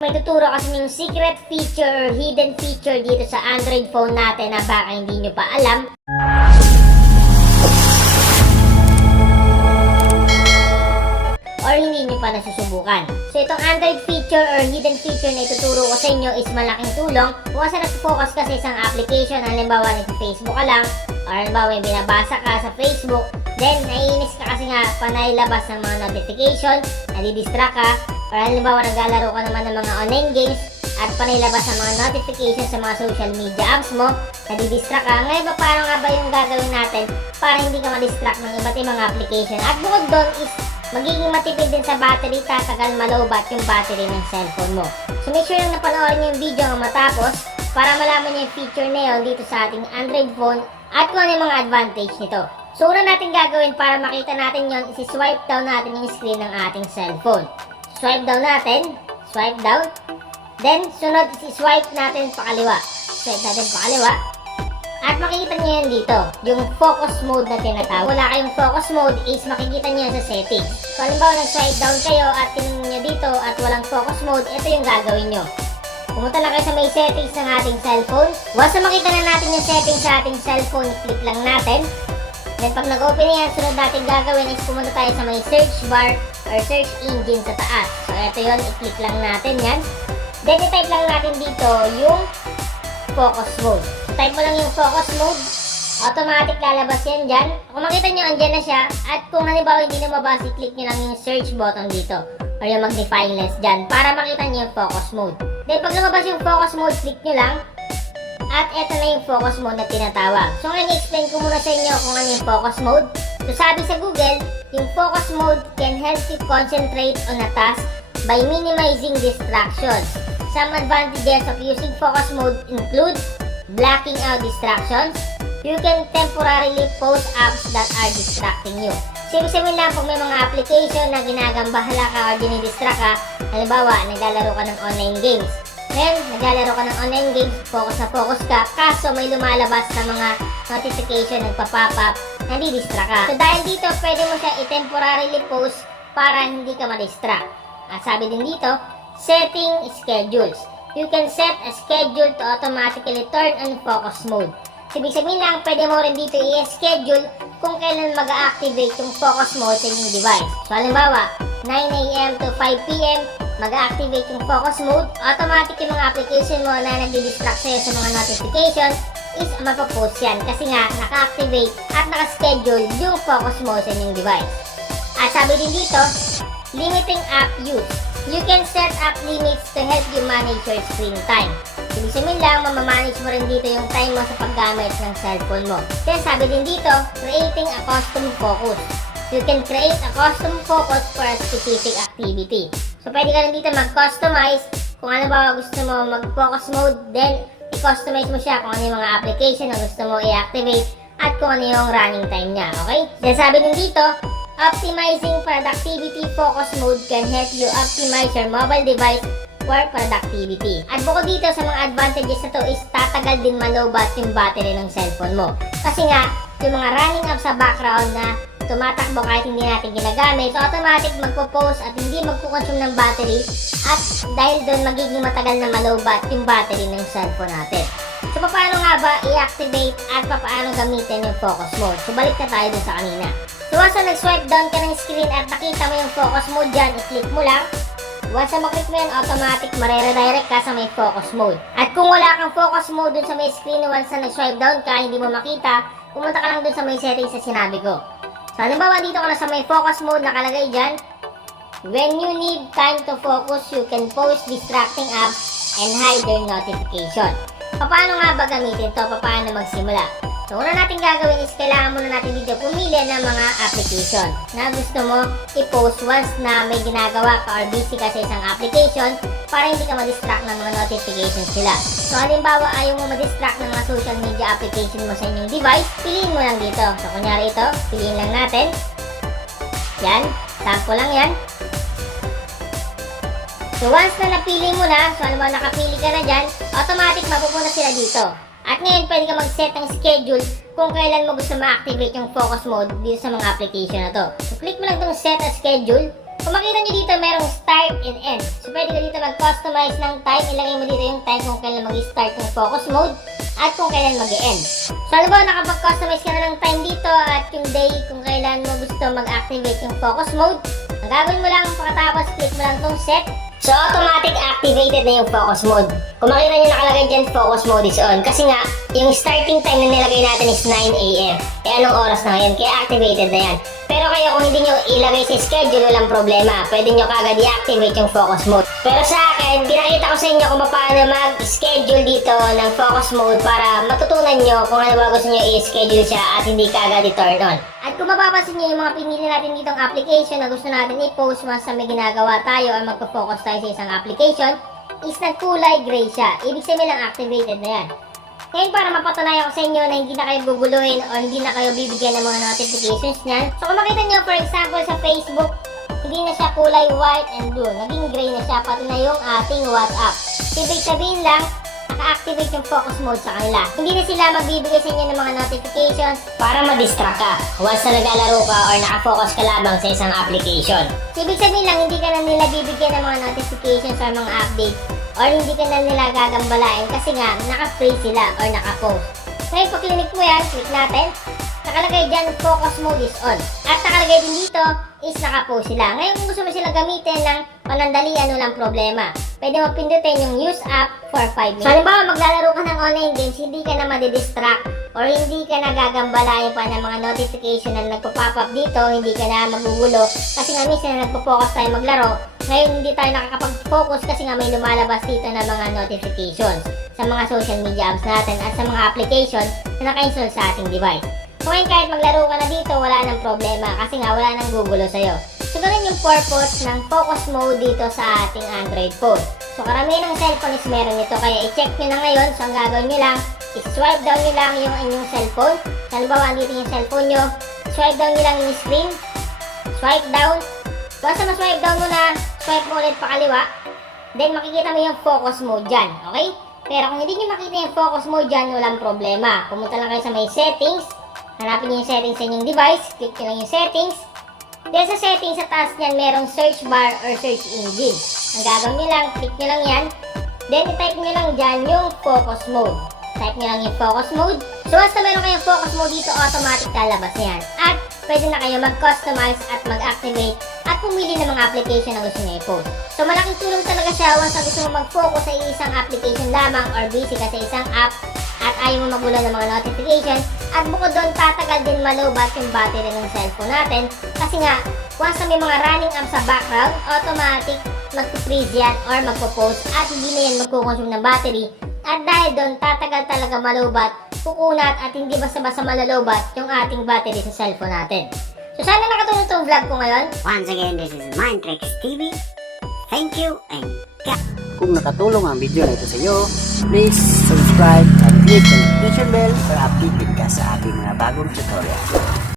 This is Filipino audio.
May tuturo kasi yung secret feature or hidden feature dito sa Android phone natin na baka hindi nyo pa alam. Or hindi nyo pa nasusubukan. So itong Android feature or hidden feature na ituturo ko sa inyo is malaking tulong kung kasi nag-focus ka sa isang application. Halimbawa nag-Facebook ka lang, or halimbawa may binabasa ka sa Facebook, then naiinis ka kasi nga panailabas ng mga notification, nadidistract ka, or halimbawa naglalaro ka naman ng mga online games at panailabas ng mga notification sa mga social media apps mo, nadidistract ka. Ngayon ba paano nga ba yung gagawin natin para hindi ka ma-distract ng iba't ibang application? At bukod doon is magiging matipid din sa battery, tatagal malowbat yung battery ng cellphone mo. So make sure lang napanoorin nyo yung video ng matapos para malaman nyo yung feature na yun dito sa ating Android phone at kung ano yung mga advantage nito. So una natin gagawin para makita natin yun, isi-swipe down natin yung screen ng ating cellphone. Swipe down natin, swipe down. Then sunod isi-swipe natin pakaliwa. Swipe natin pakaliwa. At makikita nyo yan dito, yung focus mode na tinatawag. Kung wala kayong focus mode is makikita nyo yan sa settings. So halimbawa nag-swipe down kayo at tinignan nyo dito at walang focus mode, ito yung gagawin nyo. Pumunta lang kayo sa may settings ng ating cellphone. Once na makita na natin yung settings sa ating cellphone, click lang natin. Then pag nag-open yan, sunod natin gagawin is pumunta tayo sa may search bar or search engine sa taas. So ito yun, i-click lang natin yan. Then i-type lang natin dito yung focus mode. So, type mo lang yung focus mode, automatic lalabas yan dyan. Kung makita nyo, andyan na siya. At kung halimbawa hindi lumabas, i-click nyo lang yung search button dito or yung magnifying lens dyan para makita nyo yung focus mode. Then pag lumabas yung focus mode, click nyo lang. At eto na yung focus mode na tinatawag. So ngayon i-explain ko muna sa inyo kung ano yung focus mode. So sabi sa Google, yung focus mode can help you concentrate on a task by minimizing distractions. Some advantages of using focus mode include blocking out distractions. You can temporarily pause apps that are distracting you. So, ibig sabihin lang pag may mga application na ginagambahala ka or dinidistract ka, halimbawa, naglalaro ka ng online games. Then, naglalaro ka ng online games, focus na focus ka, kaso may lumalabas na mga notification, nagpa-pop up, nadidistract ka. So, dahil dito, pwede mo siya i-temporarily pause para hindi ka ma-distract. At sabi din dito, setting schedules. You can set a schedule to automatically turn on focus mode. So, ibig sabihin lang, pwede mo rin dito i-schedule kung kailan mag-activate yung focus mode sa inyong device. So, halimbawa, 9 AM to 5 PM, mag-activate yung focus mode. Automatic yung mga application mo na nag-distract sa'yo sa mga notifications is mapapost yan kasi nga naka-activate at naka-schedule yung focus mode sa inyong device. At sabi din dito, limiting app use. You can set up limits to help you manage your screen time. Ibig sabihin lang, mamamanage mo rin dito yung time mo sa paggamit ng cellphone mo. Then sabi din dito, creating a custom focus. You can create a custom focus for a specific activity. So pwede ka rin dito mag-customize kung ano ba gusto mo mag-focus mode, then i-customize mo siya kung ano yung mga application na gusto mo i-activate at kung ano yung running time niya, okay? Then sabi din dito, optimizing productivity focus mode can help you optimize your mobile device for productivity. At bukod dito sa mga advantages na to is tatagal din malowbat yung battery ng cellphone mo. Kasi nga, yung mga running apps sa background na tumatakbo kahit hindi natin ginagamit, so automatic magpo-pause at hindi magpo-consume ng battery at dahil doon magiging matagal na malowbat yung battery ng cellphone natin. So paano nga ba i-activate at paano gamitin yung focus mode? So balik na tayo dun sa kanina. So once na nag-swipe down ka ng screen at nakita mo yung focus mode dyan, i-click mo lang. Once na maklik mo yan, automatic mareredirect ka sa may focus mode. At kung wala kang focus mode dun sa may screen, once na nag-swipe down ka, hindi mo makita, pumunta ka lang dun sa may settings na sinabi ko. So halimbawa dito ka na sa may focus mode nakalagay dyan. When you need time to focus, you can pause distracting apps and hide their notification. Paano nga ba gamitin to? Paano magsimula? So, una natin gagawin is kailangan muna natin dito pumili ng mga application na gusto mo i-post once na may ginagawa ka or busy ka sa isang application para hindi ka ma-distract ng mga notifications nila. So, halimbawa ayaw mo ma-distract ng mga social media application mo sa inyong device, piliin mo lang dito. So, kunyari ito, piliin lang natin. Yan, sample lang yan. So, once na napili mo na, so halimbawa nakapili ka na dyan, automatic mapupunta sila dito. At ngayon, pwede ka mag-set ng schedule kung kailan mo gusto ma-activate yung focus mode dito sa mga application na to. So, click mo lang itong set a schedule. Kung makita nyo dito, merong start and end. So, pwede ka dito mag-customize ng time. Ilagay mo dito yung time kung kailan mag-start yung focus mode at kung kailan mag-end. So, alam mo, nakapag-customize ka na ng time dito at yung day kung kailan mo gusto mag-activate yung focus mode. Ang gagawin mo lang, pagkatapos click mo lang itong set. So, automatic activated na yung focus mode. Kung makita nyo nakalagay dyan, focus mode is on. Kasi nga, yung starting time na nilagay natin is 9 AM. Eh, anong oras na ngayon? Kaya activated na yan. Pero kayo, kung hindi nyo ilagay sa schedule, walang problema. Pwede nyo kagad i-activate yung focus mode. Pero sa akin, pinakita ko sa inyo kung paano mag-schedule dito ng focus mode para matutunan nyo kung ano ba gusto nyo i-schedule siya at hindi kagad i-turn on. At kung mapapansin nyo yung mga pinili natin ditong application na gusto natin i-post once na may ginagawa tayo or magpo-focus tayo sa isang application, is nagkulay gray siya. Ibig sabihin lang activated na yan. Ngayon, para mapatunayan ko sa inyo na hindi na kayo guguluhin o hindi na kayo bibigyan ng mga notifications niyan. So kung makita nyo, for example, sa Facebook, hindi na siya kulay white and blue. Naging gray na siya, pati na yung ating WhatsApp. Ibig sabihin lang, naka-activate yung focus mode sa kanila. Hindi na sila magbibigay sa inyo ng mga notifications para ma-distract ka once na naglalaro ka or nakafocus ka labang sa isang application. Ibig sabihin lang, hindi ka na nila bibigyan ng mga notifications or mga update or hindi ka na nila gagambalain kasi nga naka-free sila or naka-post. Ngayon, pag click mo yan, click natin, nakalagay dyan focus mode is on. At nakalagay din dito is naka-post sila. Ngayon, kung gusto mo sila gamitin ng panandalian, walang problema. Pwede mo pindutin yung use app for 5 minutes. So, halimbawa, maglalaro ka ng online games, hindi ka na madidistract or hindi ka na gagambalain pa ng mga notification na nagpo-pop up dito, hindi ka na magugulo. Kasi nga minsan nagpo-focus tayo maglaro. Ngayon, hindi tayo nakakapag-focus kasi nga may lumalabas dito na mga notifications sa mga social media apps natin at sa mga application na naka-install sa ating device. So ngayon, kahit maglaro ka na dito, wala nang problema kasi nga wala nang gugulo sa'yo. So ganun yung purpose ng focus mode dito sa ating Android phone. So karamihan ng cellphone is meron ito, kaya i-check nyo na ngayon. So ang gagawin nyo lang, i-swipe down nyo lang yung inyong cellphone. So, halimbawa, andito yung cellphone nyo, swipe down nyo lang yung screen, swipe down. Once na ma-swipe down mo na, swipe mo ulit pakaliwa, then makikita mo yung focus mode dyan, okay? Pero kung hindi nyo makita yung focus mode dyan, walang problema. Pumunta lang kayo sa may settings, hanapin nyo yung settings sa inyong device, click nyo lang yung settings. Then sa settings, sa taas nyan, merong search bar or search engine. Ang gagawin nyo lang, click nyo lang yan. Then i-type nyo lang dyan yung focus mode. Type nyo lang yung focus mode. So once na meron kayong focus mode dito, automatic lalabas na yan. At pwede na kayo mag-customize at mag-activate at pumili ng mga application na gusto nyo i-post. So malaking tulong talaga siya once na gusto mo mag-focus sa isang application lamang or busy ka sa isang app at ayaw mo magulo ng mga notification. At bukod doon, tatagal din malobat yung battery ng cellphone natin. Kasi nga, once na may mga running apps sa background, automatic magpo-freeze yan or magpo-post at hindi na yan magkukonsume ng battery. At dahil doon, tatagal talaga malobat, kukunat at hindi basta-basta malalobat yung ating battery sa cellphone natin. So sana nakatulong itong vlog ko ngayon. Once again, this is Mindtricks TV. Thank you and Kung nakatulong ang video na ito sa iyo, please subscribe and click the notification bell para updated ka sa ating mga bagong tutorial.